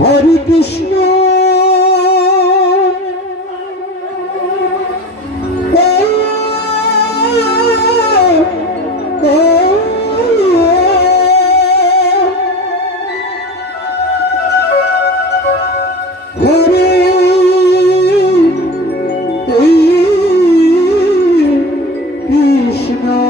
হরে Krishna Krishna.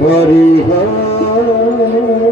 Hari Hari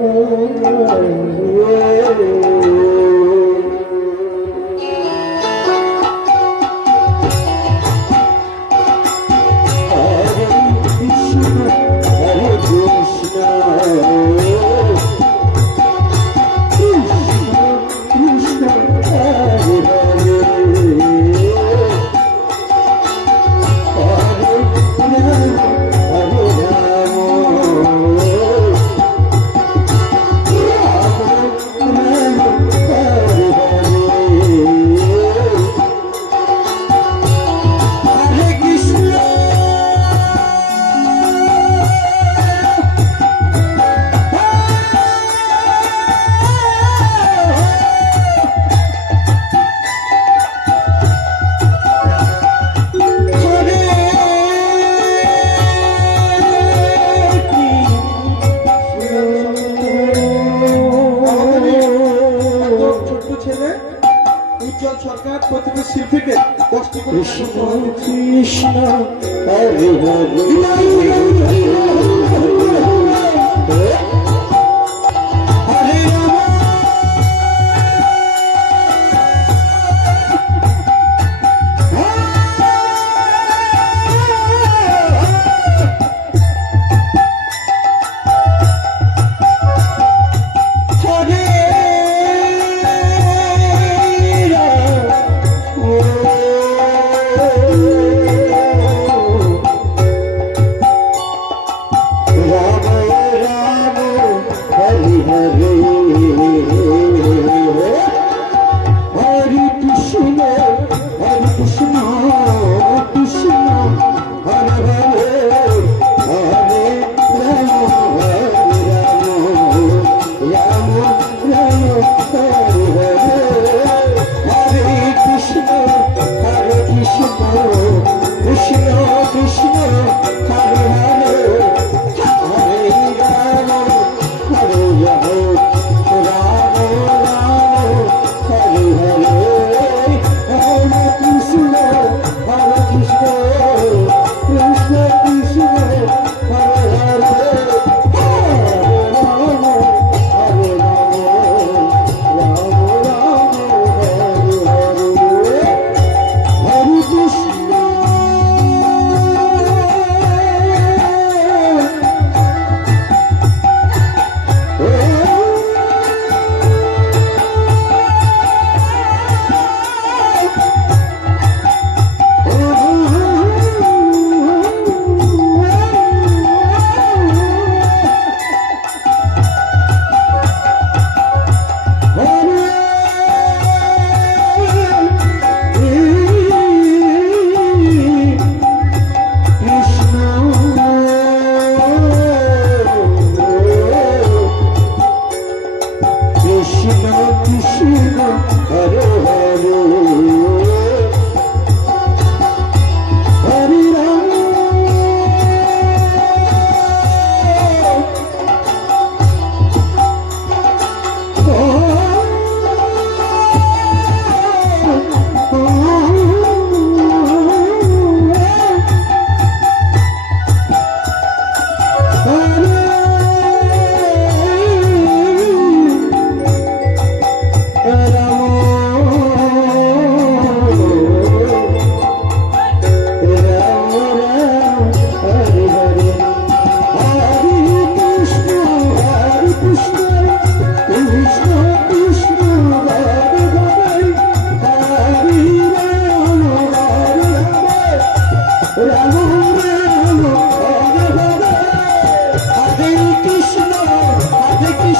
তুমি শিল্পীকে কষ্ট করে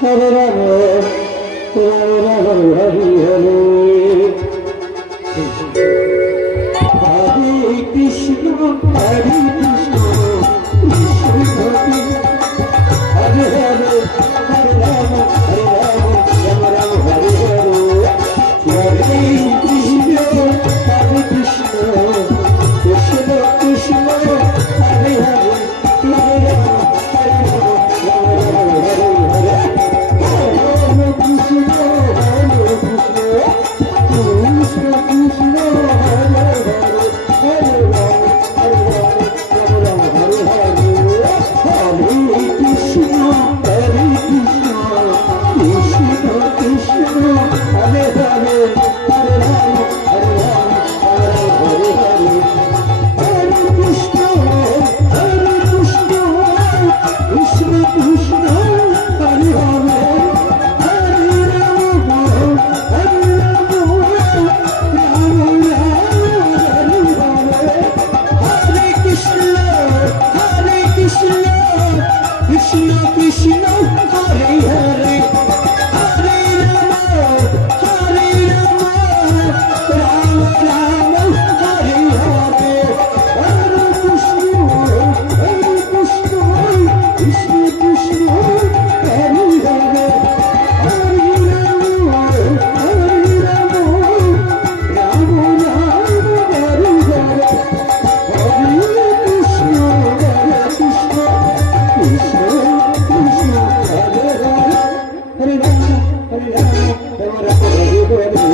হরে রাম হরে রাম হরি হরে Gracias.